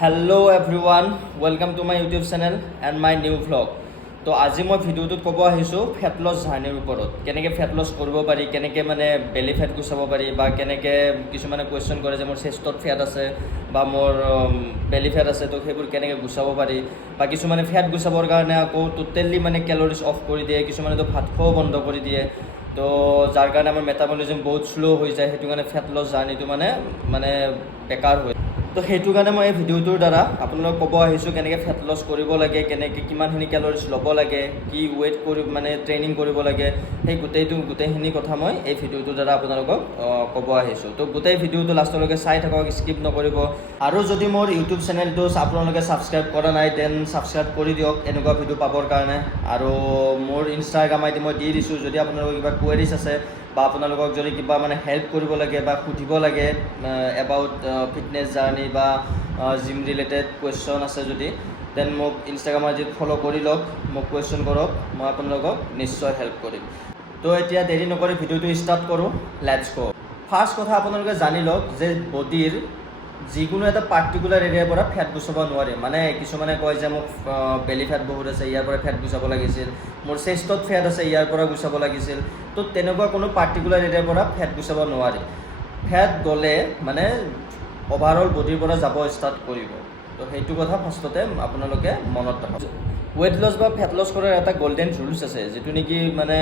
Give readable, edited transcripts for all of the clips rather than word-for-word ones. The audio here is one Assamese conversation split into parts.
Hello' everyone, welcome to my YouTube channel and my new vlog. তো আজি মই ভিডিঅ'টোত ক'ব আহিছোঁ ফেট লছ জাৰ্ণিৰ ওপৰত। কেনেকৈ ফেট লছ কৰিব পাৰি, কেনেকৈ মানে বেলি ফেট গুচাব পাৰি, বা কেনেকৈ কিছুমানে কুৱেশ্যন কৰে যে মোৰ চেষ্টত ফেট আছে বা মোৰ বেলি ফেট আছে, তো সেইবোৰ কেনেকৈ গুচাব পাৰি। বা কিছুমানে ফেট গুচাবৰ কাৰণে আকৌ টোটেলি মানে কেলৰিজ অফ কৰি দিয়ে, কিছুমানেতো ভাত খোৱাও বন্ধ কৰি দিয়ে। তো যাৰ কাৰণে আমাৰ মেটাবলিজম বহুত শ্ল' হৈ যায়, সেইটো কাৰণে ফেট লছ জাৰ্ণিটো মানে বেকাৰ হয়। তো সেইটো কাৰণে মই এই ভিডিঅ'টোৰ দ্বাৰা আপোনালোকক ক'ব আহিছোঁ কেনেকৈ ফেট লছ কৰিব লাগে, কেনেকৈ কিমানখিনি কেলৰিজ ল'ব লাগে, কি ৱেইট কৰি মানে ট্ৰেইনিং কৰিব লাগে, সেই গোটেইখিনি কথা মই এই ভিডিঅ'টোৰ দ্বাৰা আপোনালোকক ক'ব আহিছোঁ। তো গোটেই ভিডিঅ'টো লাষ্টলৈকে চাই থাকক, স্কিপ নকৰিব। আৰু যদি মোৰ ইউটিউব চেনেলটো আপোনালোকে ছাবস্ক্ৰাইব কৰা নাই, দেন ছাবস্ক্ৰাইব কৰি দিয়ক এনেকুৱা ভিডিঅ' পাবৰ কাৰণে। আৰু মোৰ ইনষ্টাগ্ৰাম আইডি মই দি দিছোঁ, যদি আপোনালোকৰ কিবা কুৱেৰিজ আছে বা আপোনালোকক যদি কিবা মানে হেল্প কৰিব লাগে বা সুধিব লাগে এবাউট ফিটনেছ জাৰ্ণি বা জিম ৰিলেটেড কুৱেশ্যন আছে যদি, দেন মোক ইনষ্টাগ্ৰাম আইডিত ফ'ল' কৰি লওক, মোক কুৱেশ্যন কৰক, মই আপোনালোকক নিশ্চয় হেল্প কৰিম। তো এতিয়া দেৰি নকৰি ভিডিঅ'টো ষ্টাৰ্ট কৰোঁ, লেটছ গ'। ফাৰ্ষ্ট কথা আপোনালোকে জানি লওক যে বডিৰ যিকোনো এটা পাৰ্টিকুলাৰ এৰিয়াৰ পৰা ফেট গুচাব নোৱাৰে। মানে কিছুমানে কয় যে মোক বেলি ফেট বহুত আছে, ইয়াৰ পৰা ফেট গুচাব লাগিছিল, মোৰ চেষ্টত ফেট আছে, ইয়াৰ পৰা গুচাব লাগিছিল। তো তেনেকুৱা কোনো পাৰ্টিকুলাৰ এৰিয়াৰ পৰা ফেট গুচাব নোৱাৰে। ফেট গ'লে মানে অভাৰঅল বডিৰ পৰা যাব ষ্টাৰ্ট কৰিব। তো সেইটো কথা ফাৰ্ষ্টতে আপোনালোকে মনত ৰাখক। ৱেইট লছ বা ফেট লছ কৰাৰ এটা গল্ডেন ৰুলছ আছে, যিটো নেকি মানে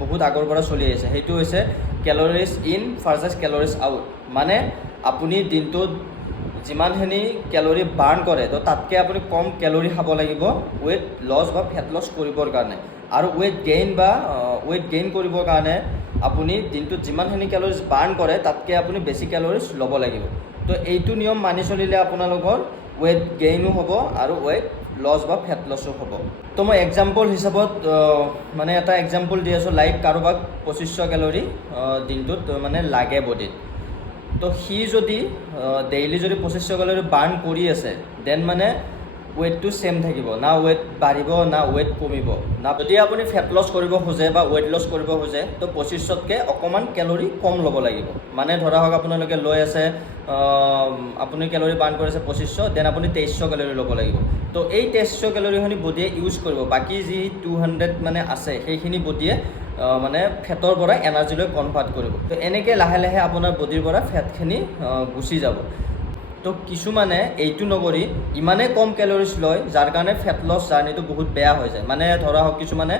বহুত আগৰ পৰা চলি আহিছে। সেইটো হৈছে calories in versus calories out. মানে আপুনি দিনটোত যিমানখিনি কেলৰি বাৰ্ণ কৰে, তো তাতকৈ আপুনি কম কেলৰি খাব লাগিব ৱেইট লছ বা ফেট লছ কৰিবৰ কাৰণে। আৰু ৱেইট গেইন কৰিবৰ কাৰণে আপুনি দিনটোত যিমানখিনি কেলৰিজ বাৰ্ণ কৰে তাতকৈ আপুনি বেছি কেলৰিজ ল'ব লাগিব। তো এইটো নিয়ম মানি চলিলে আপোনালোকৰ ৱেইট গেইনো হ'ব আৰু ৱেইট লছ বা ফেট লছো হ'ব। তো মই এক্সাম্পল হিচাপত মানে এটা এক্সাম্পল দি আছোঁ, লাইক কাৰোবাক 2500 কেলৰি দিনটোত মানে লাগে বডিত। তো সি যদি ডেইলি যদি 2500 কেলৰি বাৰ্ণ কৰি আছে, দেন মানে ৱেইটটো ছেম থাকিব, না ৱেইট বাঢ়িব না ৱেইট কমিব। না যদি আপুনি ফেট লছ কৰিব খোজে বা ৱেইট লছ কৰিব খোজে, তো 2500তকৈ অকণমান কেলৰি কম ল'ব লাগিব। মানে ধৰা হওক আপোনালোকে লৈ আছে, আপুনি কেলৰি বাৰ্ণ কৰিছে 2500, দেন আপুনি 2300 কেলৰি ল'ব লাগিব। তো এই 2300 কেলৰিখিনি বডিয়ে ইউজ কৰিব, বাকী যি 200 মানে আছে সেইখিনি বডিয়ে মানে ফেটৰ পৰা এনাৰ্জিলৈ কনভাৰ্ট কৰিব। তো এনেকৈ লাহে লাহে আপোনাৰ বডিৰ পৰা ফেটখিনি গুচি যাব। তো কিছুমানে এইটো নকৰি ইমানেই কম কেলৰিজ লয়, যাৰ কাৰণে ফেট লছ জাৰ্ণিটো বহুত বেয়া হৈ যায়। মানে ধৰা হওক কিছুমানে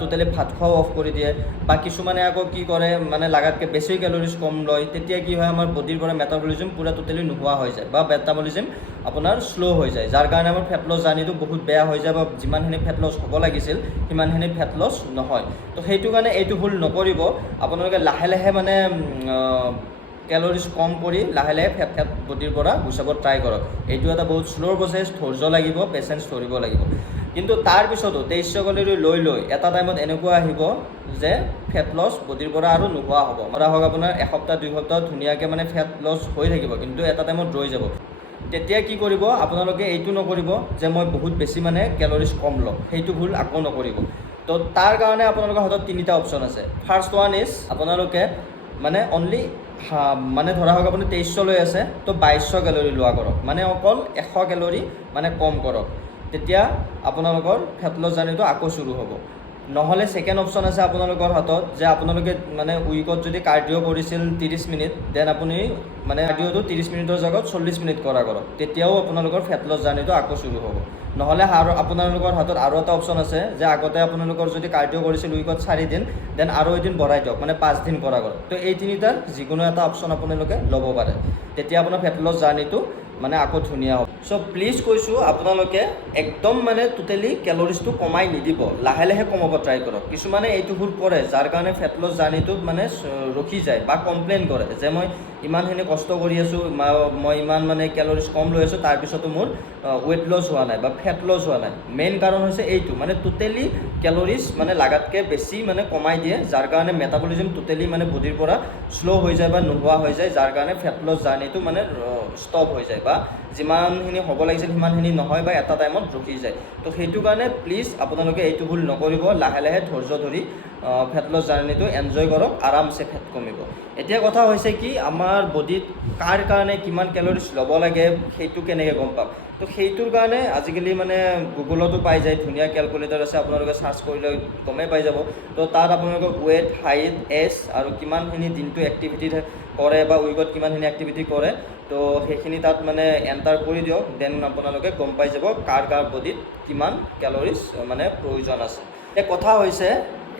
টোটেলি ভাত খোৱাও অফ কৰি দিয়ে, বা কিছুমানে আকৌ কি কৰে মানে লাগাতকৈ বেছি কেলৰিজ কম লয়। তেতিয়া কি হয়, আমাৰ বডিৰ পৰা মেটাবলিজম পূৰা টোটেলি নোহোৱা হৈ যায়, বা মেটাবলিজম আপোনাৰ শ্ল' হৈ যায়, যাৰ কাৰণে আমাৰ ফেট লছ জাৰ্ণিটো বহুত বেয়া হৈ যায়, বা যিমানখিনি ফেট লছ হ'ব লাগিছিল সিমানখিনি ফেট লছ নহয়। তো সেইটো কাৰণে এইটো ভুল নকৰিব। আপোনালোকে লাহে লাহে মানে কেলৰিজ কম কৰি লাহে লাহে ফেট বডিৰ পৰা গুচাব ট্ৰাই কৰক। এইটো এটা বহুত শ্ল' প্ৰচেছ, ধৈৰ্য লাগিব, পেচেঞ্চ ধৰিব লাগিব। কিন্তু তাৰপিছতো 2300 কেলৰি লৈ এটা টাইমত এনেকুৱা আহিব যে ফেট লছ বডিৰ পৰা আৰু নোহোৱা হ'ব। ধৰা হওক আপোনাৰ এসপ্তাহ 2 সপ্তাহ ধুনীয়াকৈ মানে ফেট লছ হৈ থাকিব, কিন্তু এটা টাইমত ৰৈ যাব। তেতিয়া কি কৰিব আপোনালোকে, এইটো নকৰিব যে মই বহুত বেছি মানে কেলৰিজ কম ল'ম, সেইটো ভুল আকৌ নকৰিব। তো তাৰ কাৰণে আপোনালোকৰ হাতত 3টা অপশ্যন আছে। ফাৰ্ষ্ট ওৱান ইজ আপোনালোকে মানে অনলি মানে ধৰা হওক আপুনি 2300 লৈ আছে, তো 2200 কেলৰি লোৱা কৰক, মানে অকল 100 কেলৰি মানে কম কৰক। তেতিয়া আপোনালোকৰ ফেট লছ জাৰ্ণিটো আকৌ চুৰু হ'ব। নহ'লে ছেকেণ্ড অপশ্যন আছে আপোনালোকৰ হাতত, যে আপোনালোকে মানে উইকত যদি কাৰ্ডিঅ' কৰিছিল 30 মিনিট, দেন আপুনি মানে কাৰ্ডিঅ'টো 30 মিনিটৰ জেগাত 40 মিনিট কৰক। তেতিয়াও আপোনালোকৰ ফেট লছ জাৰ্ণিটো আকৌ চুৰু হ'ব। নহ'লে আৰু আপোনালোকৰ হাতত আৰু এটা অপশ্যন আছে, যে আগতে আপোনালোকৰ যদি কাৰ্ডিঅ' কৰিছিল উইকত 4 দিন, দেন আৰু এদিন বঢ়াই দিয়ক, মানে 5 দিন কৰক। তো এই 3টাৰ যিকোনো এটা অপশ্যন আপোনালোকে ল'ব পাৰে, তেতিয়া আপোনাৰ ফেট লছ জাৰ্ণিটো মানে আকৌ ধুনীয়া হ'ব। চ' প্লিজ কৈছোঁ, আপোনালোকে একদম মানে টোটেলি কেলৰিজটো কমাই নিদিব, লাহে লাহে কমাব ট্ৰাই কৰক। কিছুমানে এইটো ভুল কৰে, যাৰ কাৰণে ফেট লছ জাৰ্ণিটোত মানে ৰখি যায় বা কমপ্লেইন কৰে যে মই ইমানখিনি কষ্ট কৰি আছোঁ, মই ইমান মানে কেলৰিজ কম লৈ আছোঁ, তাৰপিছতো মোৰ ৱেইট লছ হোৱা নাই বা ফেট লছ হোৱা নাই। মেইন কাৰণ হৈছে এইটো, মানে টোটেলি কেলৰিজ মানে লাগাতকৈ বেছি মানে কমাই দিয়ে, যাৰ কাৰণে মেটাবলিজম টোটেলি মানে বডিৰ পৰা শ্ল' হৈ যায় বা নোহোৱা হৈ যায়, যাৰ কাৰণে ফেট লছ জাৰ্ণিটো মানে ষ্টপ হৈ যায় বা যিমানখিনি হ'ব লাগিছিল সিমানখিনি নহয় বা এটা টাইমত ৰখি যায়। তো সেইটো কাৰণে প্লিজ আপোনালোকে এইটো ভুল নকৰিব, লাহে লাহে ধৈৰ্য ধৰি ফেট লছ জাৰ্ণিটো এনজয় কৰক, আৰামছে ফেট কমিব। এতিয়া কথা হৈছে কি, আমাৰ বডিত কাৰ কাৰণে কিমান কেলৰিজ ল'ব লাগে সেইটো কেনেকৈ গম পাম। তো সেইটোৰ কাৰণে আজিকালি মানে গুগলতো পাই যায়, ধুনীয়া কেলকুলেটাৰ আছে, আপোনালোকে চাৰ্চ কৰিলে গমেই পাই যাব। তো তাত আপোনালোকৰ ৱেট, হাইট, এজ আৰু কিমানখিনি দিনটো এক্টিভিটি কৰে বা উইকত কিমানখিনি এক্টিভিটি কৰে, তো সেইখিনি তাত মানে এণ্টাৰ কৰি দিয়ক, দেন আপোনালোকে গম পাই যাব কাৰ কাৰ বডিত কিমান কেলৰিজ মানে প্ৰয়োজন আছে। এই কথা হৈছে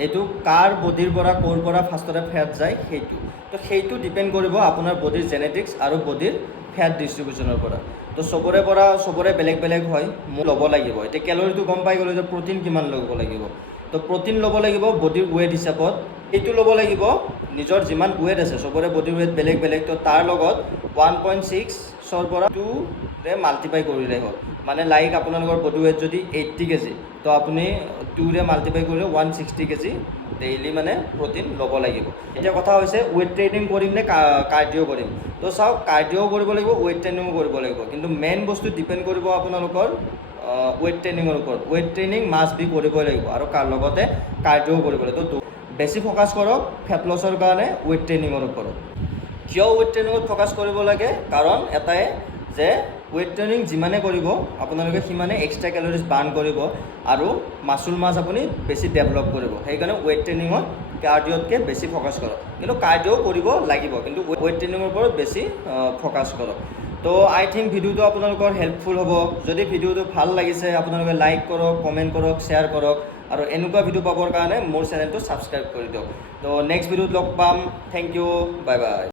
এইটো কাৰ বডিৰ পৰা ক'ৰ পৰা ফাৰ্ষ্টতে ফেট যায় সেইটো। তো সেইটো ডিপেণ্ড কৰিব আপোনাৰ বডিৰ জেনেটিক্স আৰু বডিৰ ফেট ডিষ্ট্ৰিবিউশ্যনৰ পৰা। তো চবৰে বেলেগ বেলেগ হয়, মোক ল'ব লাগিব। এতিয়া কেলৰিটো গম পাই গ'লো যে প্ৰ'টিন কিমান ল'ব লাগিব। তো প্ৰ'টিন ল'ব লাগিব বডিৰ ৱেট হিচাপত, এইটো ল'ব লাগিব নিজৰ যিমান ৱেট আছে, চবৰে বডিৰ ৱেট বেলেগ বেলেগ। তো তাৰ লগত 1.6ৰ পৰা 2ৰে মাল্টিপ্লাই কৰিলে হ'ল। মানে লাইক আপোনালোকৰ বডি ৱেট যদি 80 kg, তো আপুনি 2ৰে মাল্টিপ্লাই কৰিলে 160 kg ডেইলি মানে প্ৰ'টিন ল'ব লাগিব। এতিয়া কথা হৈছে ৱেট ট্ৰেইনিং কৰিম নে কাৰ্ডিঅ' কৰিম। তো চাওক, কাৰ্ডিঅ'ও কৰিব লাগিব, ৱেট ট্ৰেইনিঙো কৰিব লাগিব, কিন্তু মেইন বস্তু ডিপেণ্ড কৰিব আপোনালোকৰ ৱেট ট্ৰেইনিঙৰ ওপৰত। ৱেট ট্ৰেইনিং মাষ্ট বি কৰিবই লাগিব আৰু লগতে কাৰ্ডিঅ'ও কৰিব লাগিব। তো বেছি ফ'কাছ কৰক ফেট লছৰ কাৰণে ৱেট ট্ৰেইনিঙৰ ওপৰত। কিয় ৱেট ট্ৰেইনিঙত ফ'কাছ কৰিব লাগে? কাৰণ এটাই যে ৱেট ট্ৰেইনিং যিমানে কৰিব আপোনালোকে সিমানে এক্সট্ৰা কেলৰিজ বাৰ্ণ কৰিব আৰু মাচুল মাছ আপুনি বেছি ডেভেলপ কৰিব। সেইকাৰণে ৱেট ট্ৰেইনিঙত কাৰ্ডিঅ'তকৈ বেছি ফ'কাছ কৰক। কিন্তু কাৰ্ডিঅ' কৰিব লাগিব, কিন্তু ৱেট ট্ৰেইনিঙৰ ওপৰত বেছি ফ'কাছ কৰক। তো আই থিংক ভিডিঅ'টো আপোনালোকৰ হেল্পফুল হ'ব। যদি ভিডিঅ'টো ভাল লাগিছে আপোনালোকে লাইক কৰক, কমেণ্ট কৰক, শ্বেয়াৰ কৰক আৰু এনেকুৱা ভিডিঅ' পাবৰ কাৰণে মোৰ চেনেলটো ছাবস্ক্ৰাইব কৰি দিয়ক। তো নেক্সট ভিডিঅ'ত লগ পাম। Thank you, bye by.